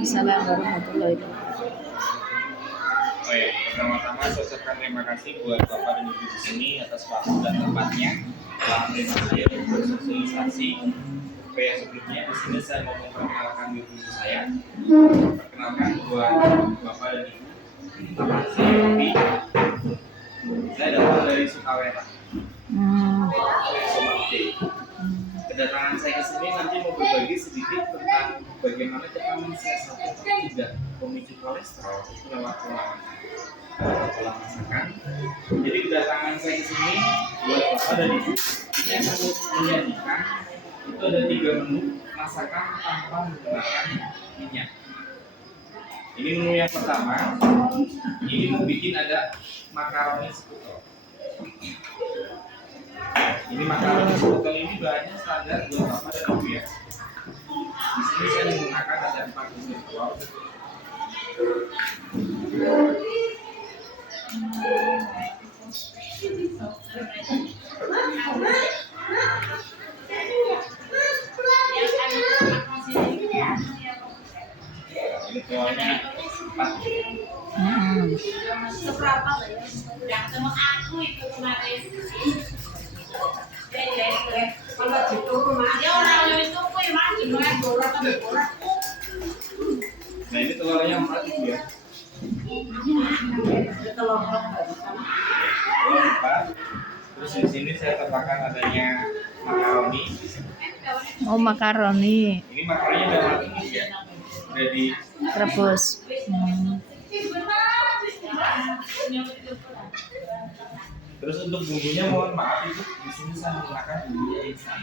Assalamualaikum warahmatullahi wabarakatuh. Oh ya, pertama-tama saya ucapkan terima kasih buat Bapak dan Ibu di sini atas waktu dan tempatnya telah menerima saya untuk bersosialisasi. Oke, ya, sebelumnya di sini saya mau memperkenalkan diri saya. Perkenalkan buat Bapak dan Ibu. Nama saya Yogi. Saya datang dari Sukawera. Somakde. Kedatangan saya ke sini nanti mau berbagi sedikit tentang bagaimana kita mensiasati tidak pemicu kolesterol itu lewat pola masakan. Jadi kedatangan saya ke sini buat Bapak dan Ibu ini akan menyajikan itu ada 3 menu masakan tanpa menggunakan minyak. Ini menu yang pertama, ini mau bikin ada makaroni sekutel. Ini makaroni sekutel ini bahannya standar buat Bapak dan Ibu ya. Di sini saya menggunakan ada 4 jenis telur. Ini telurnya 4. Seberapa ya? Yang sama aku itu kemarin. Kalau gitu rumah ya orang itu kok yang mati mulai borak sampai borak. Nah ini telurnya 4 itu ya. Telur Telur 4. Terus di sini saya tambahkan adanya makaroni. Oh, makaroni Ini makaroninya udah matang ya. Udah di rebus. Terus untuk bumbunya mohon maaf itu di sini saya menggunakan bumbunya instan.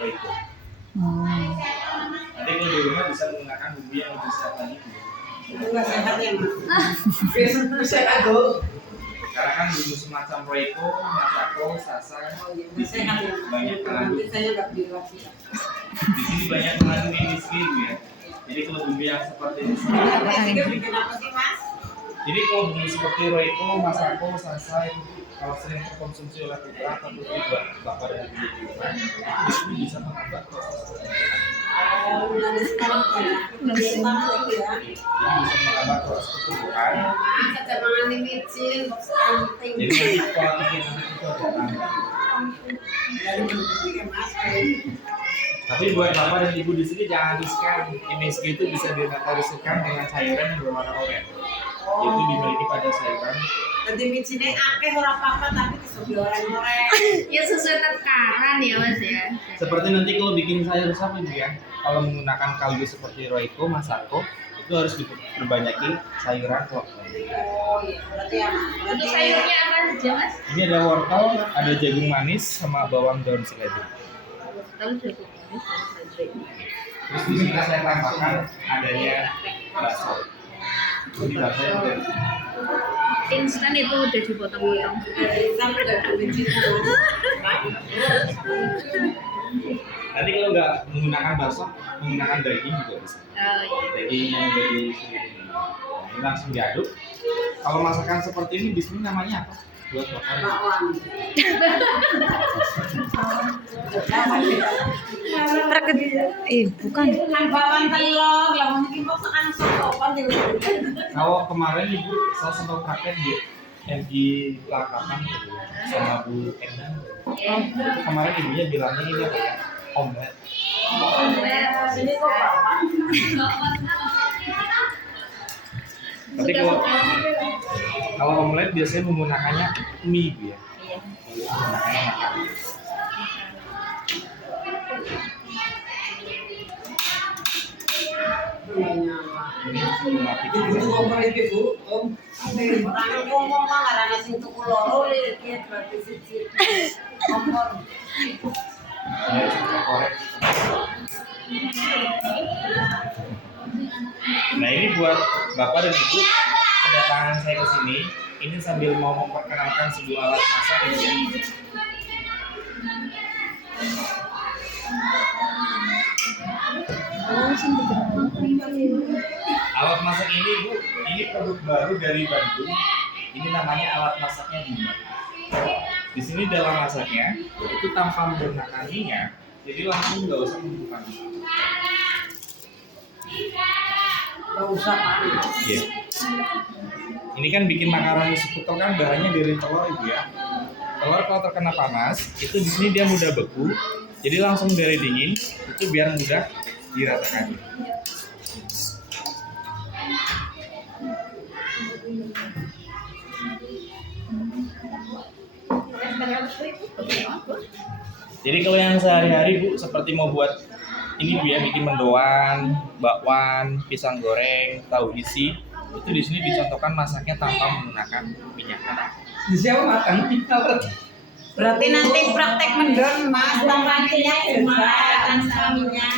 Oh itu. Nanti kalau di rumah bisa menggunakan bumbu yang lebih sehat lagi. itu nggak sehat ya mas. Bisa kado. Karena kan bumbu semacam Royco, Masako, Sasa di sini Sehat ya. banyak mengandung. Nanti saya nggak beli lagi. Di sini banyak mengandung MSG ya. Jadi kalau bumbu yang seperti ini, Bikin apa sih mas? jadi kalau bumbu seperti Royco, Masako, Sasa itu kalau sering terkonsumsi oleh putra atau putri buat bapak dan ibu di rumah, itu bisa menghambat proses Nanti sekarang nanti sekarang ya. jadi bisa menghambat proses pertumbuhan. Mas ada mangan di micin, box anting. Jadi nanti pola pikir anak itu ada tanda. Dari bentuk ya mas. Tapi buat bapak dan ibu di sini jangan riskan. MSG itu bisa dinatalisirkan dengan cairan yang berwarna oranye. Itu dimiliki pada sayuran. Nanti micinnya akeh ora apa-apa tapi kesebelan orek. Ya sesuai takaran ya mas ya. Seperti nanti kalau bikin sayur sop itu ya, kalau menggunakan kaldu seperti Royco, Masako, itu harus diperbanyaki sayuran kok. Oh iya, berarti ya. Untuk sayurnya apa saja mas? Ini ada wortel, ada jagung manis sama bawang daun seledri. Tahu jagung ini. Terus di sini saya tambahkan adanya bakso. Ini bakso udah Instan itu udah dipotong-potong. Sampai udah micin. nanti kalau nggak menggunakan bakso, menggunakan daging juga bisa. Oh iya. Daging yang dari sini. Nah, ini langsung diaduk. Kalau masakan seperti ini di sini namanya apa? Buat bapak. Bakwan. Bukan. Kan bakwan telur, lah mungkin kok tekan sopan di. Kalau kemarin ibu saya sempat praktek di MG Lakapan sama Bu Endang. Itu kemarin ibunya bilangnya ini apa ya? Omelet. Sini kok bakwan. Tapi kalau omelet biasanya menggunakannya mie Bu ya. Iya. Menggunakannya makaroni. Ini mematikan. Ibu ngomong iki Bu, Om. Orang ngomong mah ngarana sing tuku loro iki berarti siji. Ngomong. Ini harus kita korek. Nah ini buat bapak dan ibu kedatangan saya ke sini. Ini sambil mau memperkenalkan sebuah alat masak ini. Alat masak ini bu, ini produk baru dari Bandung. Ini namanya alat masaknya Bima. Di sini dalam masaknya itu tanpa menggunakan minyak, jadi langsung nggak usah membuka minyak. Nggak usah panas. Iya. Ini kan bikin makaroni sekutel kan bahannya dari telur ibu ya. Telur kalau terkena panas itu di sini dia mudah beku. Jadi langsung dari dingin itu biar mudah diratakan. Jadi kalau yang sehari-hari Bu seperti mau buat ini Bu ya, bikin mendoan, bakwan, pisang goreng, tahu isi, itu di sini dicontohkan masaknya tanpa menggunakan minyak. Di siapa makan? Berarti nanti praktek mendon mas, tanpa minyak juga. Tanpa minyak.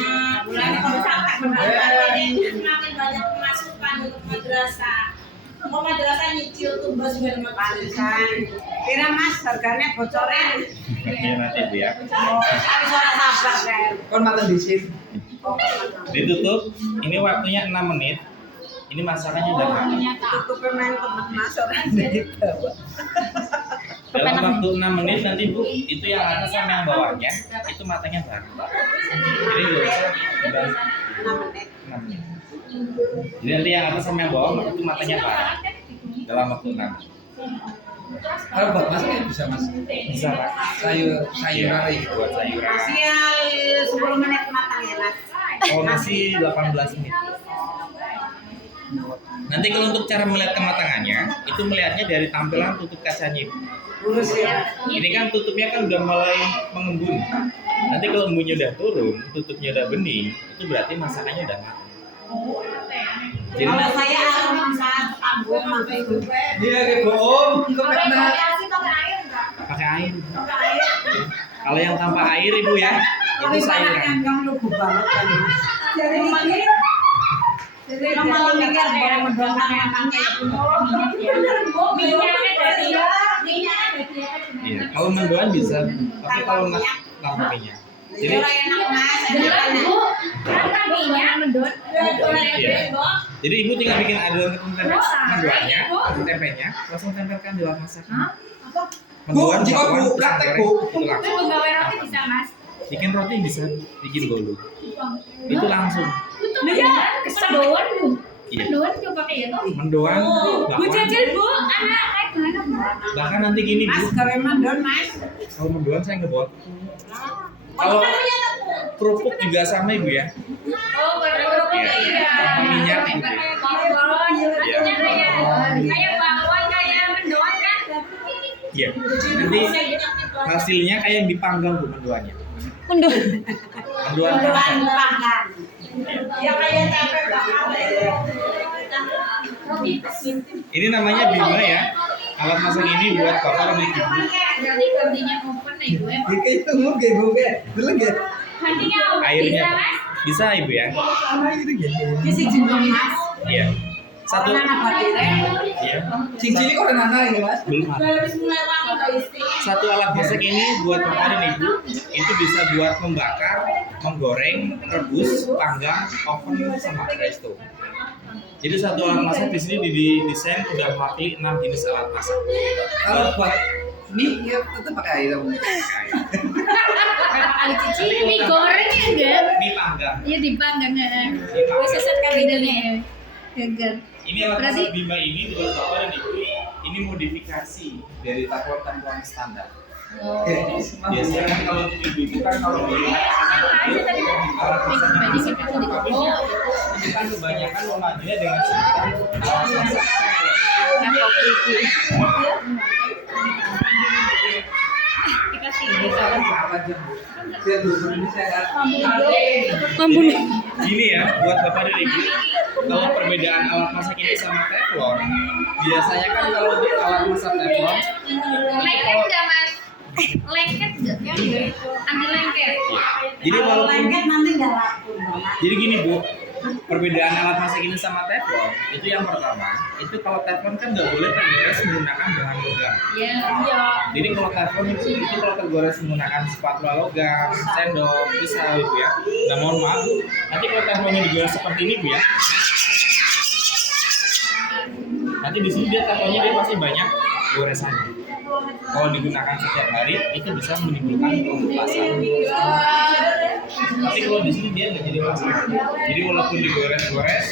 Mulai kalau praktek mendon ini semakin banyak pemasukan untuk madrasah. Mau madrasah nyicil tumbas juga Pantesan. Kira mas harganya bocorin. Iya nanti Bu ya. Harus orang sabar kan. Kon makan di sini. Ditutup, ini waktunya 6 menit. Ini masakannya udah matang. Tutup pemain teman mas orang. Dalam waktu 6 menit nanti Bu, itu yang atas sama yang bawahnya itu matangnya bareng. Jadi nggak usah udah 6 menit. Jadi nanti yang atas sama yang bawah itu matangnya bareng dalam waktu 6 menit. Kalau buat masaknya bisa mas. Bisa Pak. Sayuran gitu. Buat sayuran. Masih 10 menit matang ya mas. Oh nasi 18 menit. Nanti kalau untuk cara melihat kematangannya, itu melihatnya dari tampilan tutup kacanya. Lurus ya. Ini kan tutupnya kan udah mulai mengembun. Nanti kalau embunnya udah turun, tutupnya udah bening, itu berarti masakannya udah matang. Jadi Kalau saya akan masak tanggung nanti. Dia kayak bohong. Kok pernah? pakai air. Kalau yang tanpa air Ibu ya, itu sayuran. Yang lugu banget kan mas. Jadi ini. Jadi malam mikir boleh mendongkrak makannya. Iya, kalau mendoan bisa, tapi kalau nggak tanpa minyak. Jadi Jadi, orang enak mas, enak. iya. Jadi Ibu tinggal bikin adonan tepung tempe mendoannya, tepung tempenya, langsung tempelkan di dalam masakan. Mendoan, Bu, jika bakwan, Bu, pisang praktek, goreng, Bu. itu langsung. roti bisa mas. Bikin roti bisa bikin bolu. Itu langsung. Mendoan bu. Iya. Mendoan coba kayak gitu. Mendoan, Bu bakwan. jajal bu, anak kayak gimana bu? Bahkan nanti gini Mas Bu, gawe mendon mas. kalau mendoan saya nggak buat. Kalau kerupuk juga sama Ibu ya. Oh, kerupuk Iya. iya. Tanpa minyak gitu. Kayak bakwan, Iya. kayak bakwan, kayak mendoan kan? Iya. Nanti hasilnya kayak yang dipanggang Bu mendoannya. Mundur. Mendoan Mendoan panggang. Ya kayak tempe bakar. Ini namanya Bima ya. Alat masak ini buat Bapak dan Ibu. Jadi gantinya open nih gue. Jika itu mau kayak bu kayak dulu kayak. Gantinya open Airnya bisa mas? bisa Ibu ya. Sama gitu gitu. Ini si jengkol mas. Iya. Satu. Orang anak batirnya. Iya. Cincin ini kok ada nana ya mas? Belum ada. Harus mulai wangi ke istri. Satu alat masak ini buat Bapak dan Ibu itu bisa buat membakar, menggoreng, rebus, panggang, oven sama presto. Jadi satu alat masak di sini didesain udah mewakili 6 jenis alat masak. Kalau buat mie ya tetap pakai air dong. Kali cici mie goreng ya enggak? Mie panggang. Iya dipanggang ya. Mie Gue panggang. sesat kali ini ya. Gagal. Ini alat Berarti- masak Bima ini buat Bapak dan Ibu ini modifikasi dari taflon-taflon standar. Biasanya kan kalau untuk ibu-ibu kan kalau melihat alat masaknya bisa itu kan kebanyakan memadunya dengan sebutan alat masak. Dikasih. Apa aja bu? Biar dulu ini saya. Gini ya, buat Bapak dan Ibu, kalau perbedaan alat masak ini sama teflon, biasanya kan kalau di alat masak teflon, Lengket enggak mas? Lengket enggak? Ambil lengket. jadi Kalau walaupun lengket nanti nggak laku mas. jadi gini Bu, perbedaan alat masak ini sama teflon, itu yang pertama, itu kalau teflon kan nggak boleh tergores menggunakan bahan logam. Iya. Jadi kalau teflon itu kalau tergores menggunakan spatula logam, sendok, pisau itu ya. Nah mohon maaf, nanti kalau teflonnya digores seperti ini Bu ya, nanti di sini dia teflonnya dia pasti banyak goresannya. kalau digunakan setiap hari itu bisa menimbulkan pemutasan. Tapi kalau di sini dia nggak jadi masalah. Jadi walaupun digores-gores,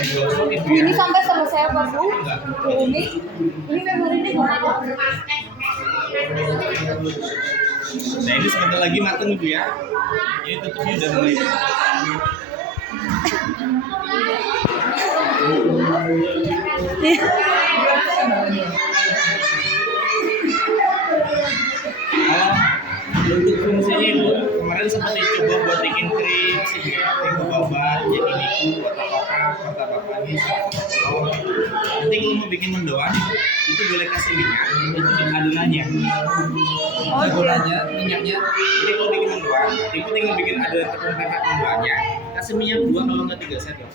digosok itu ya. Ini sampai selesai apa Bu? Enggak. Ini memori ini kemana? Nah ini sebentar lagi matang Bu ya. Ini tutupnya udah mulai. Untuk fungsinya itu kemarin sempat dicoba buat bikin krim, boba, jadi ini buat apa manis. Nanti kalau mau bikin mendoan itu boleh kasih minyak, itu di adonannya. Oh, gulanya, minyaknya. Jadi kalau bikin mendoan, itu tinggal bikin adonan tepung tempe mendoannya, kasih minyak 2 kalau nggak 3 sendok.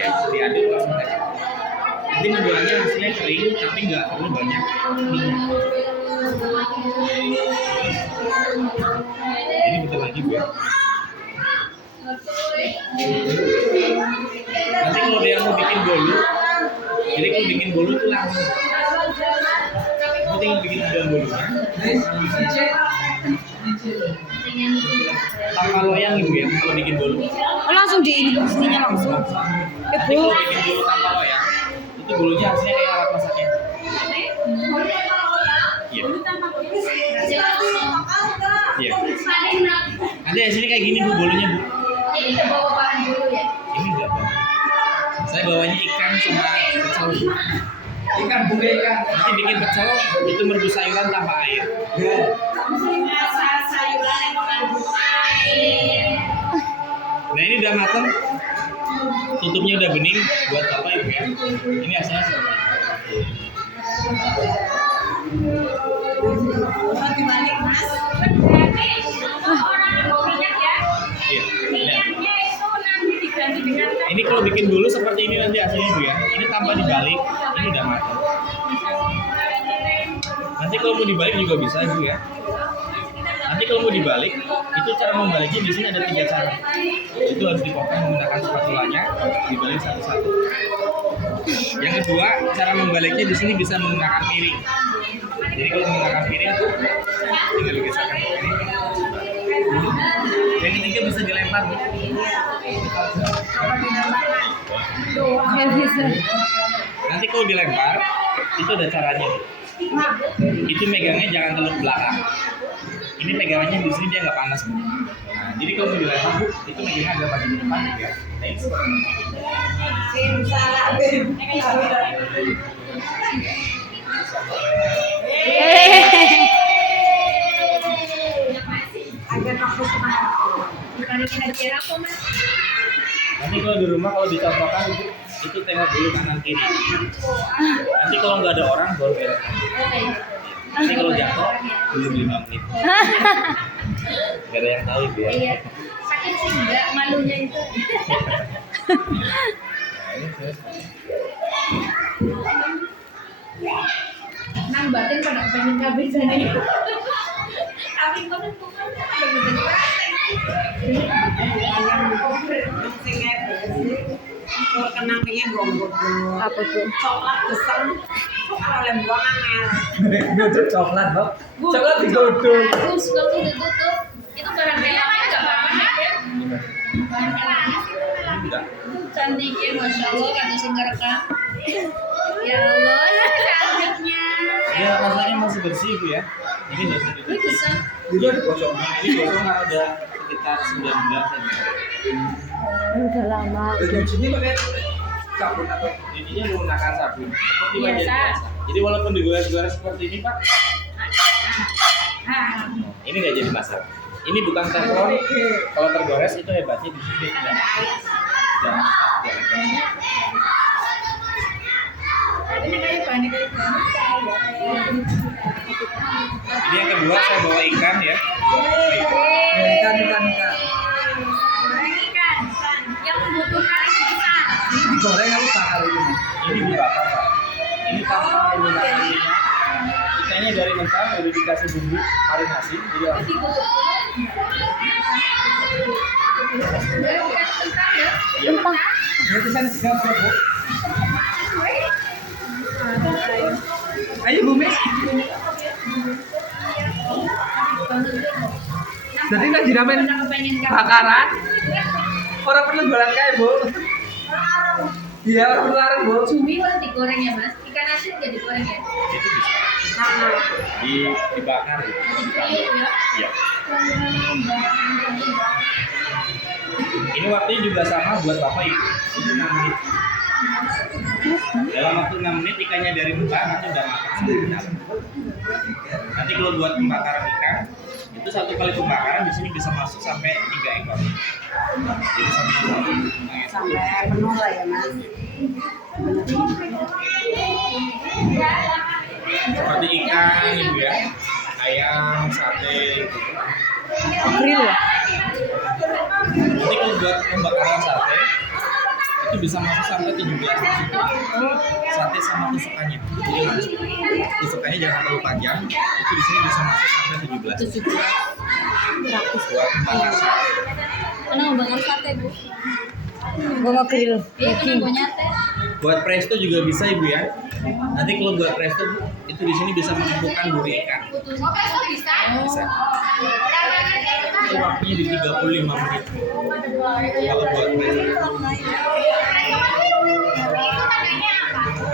Ya, diaduk langsung aja. Nanti mendoannya hasilnya kering tapi nggak terlalu banyak minyak. Ini bentar lagi Bu ya. Nanti kalau dia mau bikin bolu, jadi kalau bikin bolu itu langsung. Kamu tinggal bikin adonan bolunya. Tanpa loyang Ibu ya kalau bikin bolu. Oh, langsung di ini sininya langsung. Nanti kalau bikin bolu tanpa loyang, itu bolunya hasilnya kayak alat masaknya. Iya. Iya. Nanti hasilnya kayak gini Bu bolunya Bu. Ini kita bawa bahan dulu ya. Ini enggak Bang. Saya bawanya ikan sama pecel. Ikan bunga ikan. Nanti bikin pecel itu merebus sayuran tanpa air. Sayuran yang mengandung air. Nah ini udah matang. Tutupnya udah bening buat apa Ibu ya? Ini hasilnya seperti ini. Dibalik Mas. Orang mau minyak ya. Iya. Nah, Minyaknya itu nanti diganti dengan ini kalau bikin dulu seperti ini nanti hasilnya Bu ya. Ini tanpa dibalik, ini udah matang. Nanti kalau mau dibalik juga bisa Bu ya. Nanti kalau mau dibalik, itu cara membaliknya di sini ada 3 cara. Itu harus dipotong menggunakan spatulanya, dibalik satu-satu. Yang kedua, cara membaliknya di sini bisa menggunakan piring. Jadi kalau menggunakan piring, tinggal digeserkan ke piring. Yang ketiga bisa dilempar. Ya bisa. Nanti kalau dilempar, itu ada caranya. Itu megangnya jangan terlalu belakang. Ini pegangannya di sini dia nggak panas. Nah, jadi kalau mau dilempar Bu, itu megangnya agak maju ke depan ya. Nah, ini seperti ini. bukan kira-kira apa Mas? Nanti kalau di rumah kalau dicontohkan itu tengok dulu kanan kiri. Nanti kalau nggak ada orang baru belok. Nanti kalau jatuh belum 5 menit. Gak ada yang tahu Ibu ya. Iya. Sakit sih enggak malunya itu. Nah, ini selesai. Nang batin pada pengen kabeh jane. Tapi kok ada bener Kenangnya gonggong. Apa tuh? Coklat gesem. Oleh buang angel. Godok coklat, Bang. Cokrat digodok. bagus kalau ditutup. Itu barang kayak apa enggak apa-apa ya. Enggak. Cantiknya Masya Allah kata sing ngerekam. Ya Allah, cantiknya. Ya rasanya masih bersih Bu ya. Ini nggak usah Ini bisa. Juga digosok. Ini gosong ada sekitar 9 bulan saja. Udah lama. Jadi sini pakai sabun atau Ininya menggunakan sabun seperti wajan Biasa. biasa. Jadi walaupun digores-gores seperti ini Pak, Ah, ini nggak jadi masalah. Ini bukan teflon. Kalau tergores itu hebatnya di sini tidak. Ya, ini kayak bahan kayak ini yang kedua saya bawa ikan ya. ikan. ikan yang membutuhkan besar. Ini digoreng apa bakar ini? Ini dibakar Pak. Ini tanpa menggunakan minyak. Ikannya dari mentah udah dikasih bumbu marinasi. Jadi langsung. Berarti kan segala Bu. Ayo Bumi. Jadi kan diramen bakaran. Orang perlu jualan kayak Bu. Iya, orang perlu larang Bu. Cumi kalau digoreng ya mas, ikan asin nggak digoreng ya? Itu bisa dibakar ya. Iya. Ini waktunya juga sama buat Bapak Ibu. Itu 6 menit. Dalam waktu 6 menit ikannya dari muka nanti udah matang. Nanti kalau buat pembakaran ikan, itu satu kali pembakaran di sini bisa masuk sampai 3 ekor. Jadi Sampai penuh lah ya mas. seperti ikan ibu ya, ayam, sate. Grill ya? Nanti kalau buat pembakaran sate itu bisa masuk sampai 17 tusuk. Sate sama tusukannya. Jadi masuk. Tusukannya jangan terlalu panjang. Itu di sini bisa masuk sampai 17. Buat pembakaran sate. Kenapa bakar sate bu? Gue mau grill. Iya kena gue nyate. Buat presto juga bisa ibu ya. Nanti kalau buat presto Bu, itu di sini bisa menumpukan duri ikan. Oh presto bisa? Bisa. Itu waktunya di 35 menit. Kalau buat presto.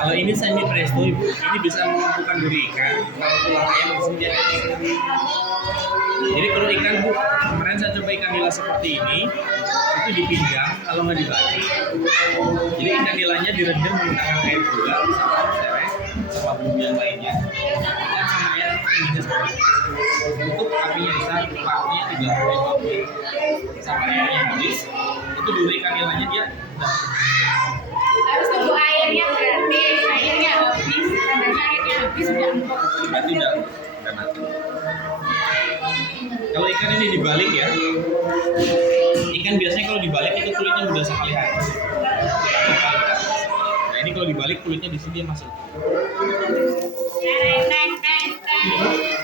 Kalau ini semi presto ibu, ini bisa menumpukan duri ikan. Kalau tulang ayam di sini dia kecil. Jadi kalau ikan Bu, kemarin saya coba ikan nila seperti ini, itu dipinjam kalau nggak dibagi. Jadi ikan nilainya direndam menggunakan air gula sama sereh sama bumbu yang lainnya. Dan sama air ininya seperti itu. Untuk apinya besar, waktunya 35 menit sama airnya habis. Itu dulu ikan nilainya dia udah Harus tunggu airnya berarti airnya habis, tandanya airnya habis sudah empuk. berarti udah mati. Kalau ikan ini dibalik ya, ikan biasanya kalau dibalik itu kulitnya udah sekali habis. Nah ini kalau dibalik kulitnya di sini dia masuk.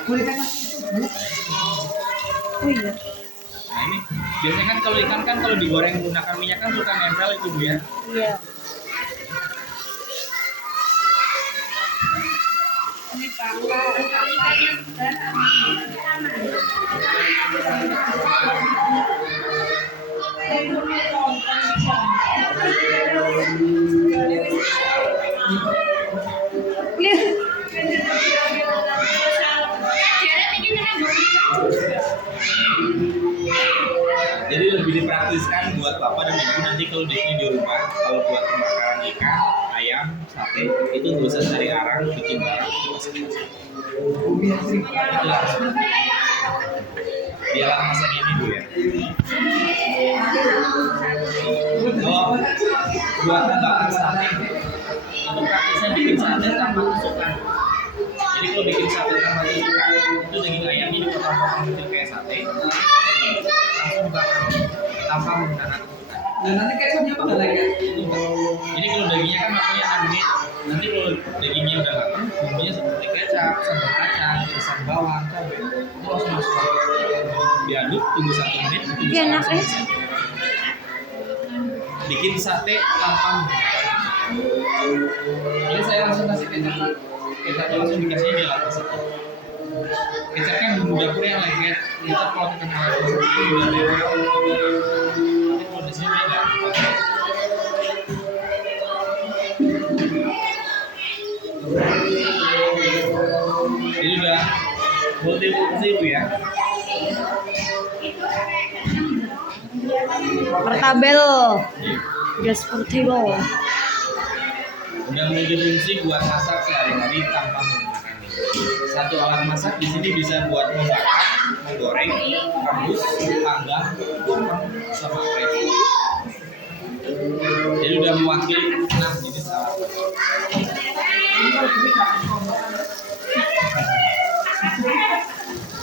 Kulitnya Oh iya. Nah ini biasanya kan kalau ikan kan kalau digoreng menggunakan minyak kan suka nempel itu Bu ya. Iya. Ini ikannya sudah Jadi lebih dipraktiskan buat bapak dan ibu nanti kalau di sini di rumah, kalau buat pembakaran ikan, ayam, sate itu nggak usah cari arang bikin barang itu masing-masing. Itu langsung. Biarlah masak ini dulu ya. Kalau buat pembakaran sate itu praktisnya bikin sate tanpa tusukan. Jadi kalau bikin sate tanpa tusukan itu daging ayamnya dipotong-potong kecil kayak sate. Langsung dibakar tanpa menggunakan tusukan. Nah nanti kecapnya apa nggak lagi? Jadi kalau dagingnya kan makanya 6 menit. Nanti kalau dagingnya udah matang, bumbunya seperti kecap, sambal kacang, irisan bawang, cabai, itu langsung masuk. Diaduk, tunggu 1 menit, itu bisa Enak, langsung bisa. Bikin sate tanpa menggunakan. Ini saya langsung kasih kecap. Kecapnya langsung dikasihnya di atas itu. Kecap kan bumbu dapur yang lengket. Kita kalau kita kenal itu udah lewat. Tapi kalau di sini dia nggak pakai. Jadi udah multifungsi Bu ya. Martabel. Udah seperti lo. Udah multifungsi buat masak sehari-hari tanpa menggunakan ini. Satu alat masak di sini bisa buat membakar, menggoreng, rebus, panggang, tumpeng, sama fry. Jadi udah mewakili 6 jenis alat masak.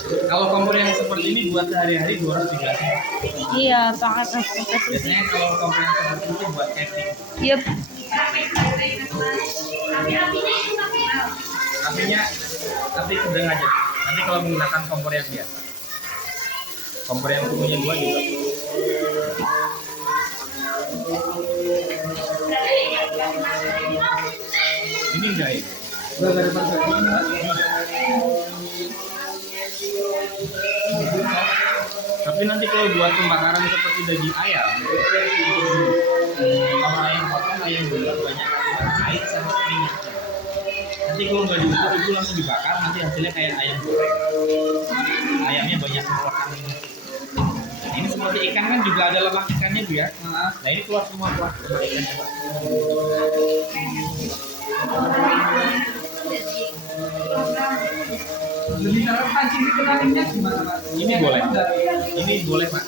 Kalau kompor yang seperti ini buat sehari-hari 213. Iya, pakai pakai Biasanya kalau kompor yang seperti ini buat camping. Yep. Apinya tapi sedang aja. Nanti kalau menggunakan kompor yang biasa. Kompor yang suhunya 2 juga. Ini enggak ya? Gak ada persaingan. Tapi nanti kalau buat pembakaran seperti daging ayam, kalau ayam potong, ayam bulat banyak air sama minyak. Nanti kalau nggak diukur itu langsung dibakar, nanti hasilnya kayak ayam goreng. Ayamnya banyak mengeluarkan minyak. Nah, ini seperti ikan kan juga ada lemak ikannya Bu ya. Nah ini keluar semua keluar ikannya Pak. Lebih cara pancing di kena minyak gimana Pak? Ini boleh. Ini boleh Pak.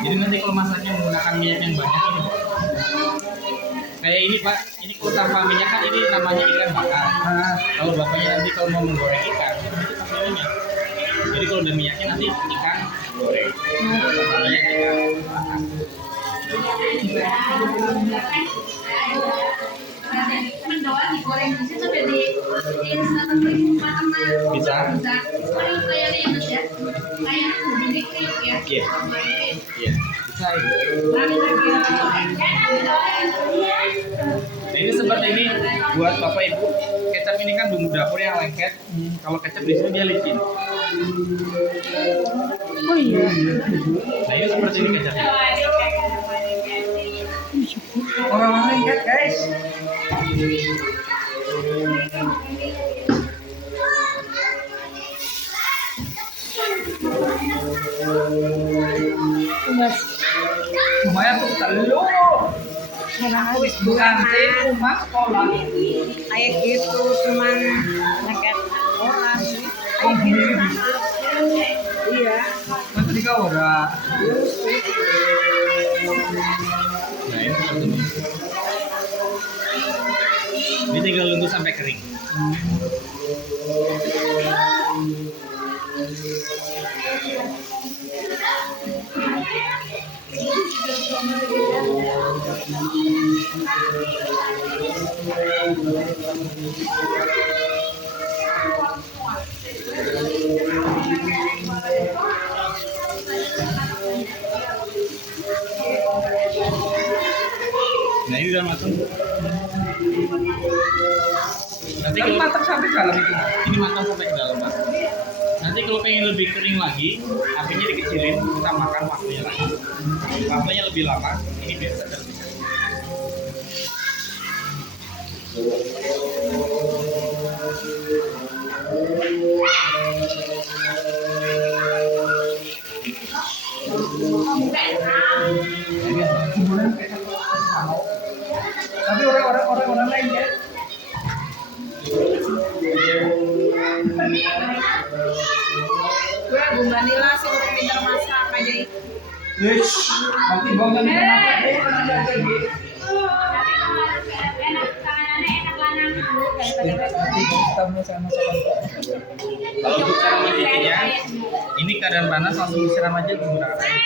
Jadi nanti kalau masaknya menggunakan minyak yang banyak ini Pak. Kayak ini Pak, ini kalau tanpa minyak kan ini namanya ikan bakar. Kalau bapaknya nanti kalau mau menggoreng ikan, itu pakai minyak. Jadi kalau udah minyaknya nanti ikan goreng. Namanya ikan bakar. Mendoan digoreng di situ sampai di instan sama Bisa. Paling kayaknya ya Mas ya. Kayak begini krim ya. Iya. Iya. Bisa itu. Nah ini seperti ini buat Bapak Ibu. Kecap ini kan bumbu dapur yang lengket. Kalau kecap di sini dia licin. Oh iya. Nah ini seperti ini kecapnya. Orang-orang ingat guys. Mas, Lumayan tuh telur. Wis Bukan rumah sekolah. kayak gitu cuman neket orang sih. Oh gini. Iya. Nanti di kau ora. Nah ini seperti ini. Ini tinggal tunggu sampai kering. Nah ini udah matang. Nanti Tapi kalau matang sampai dalam itu. ini matang sampai ke dalam Mas. Nanti kalau pengen lebih kering lagi, apinya dikecilin, kita makan waktunya lagi. Waktunya lebih lama, ini biasa lebih kering. Tapi orang lain ya. Gue Bu Manila sih udah pintar masak aja. Yes. Nanti bangun. Nanti kita mau sama Kalau untuk cara mencicipinya, ini keadaan panas langsung disiram aja menggunakan air.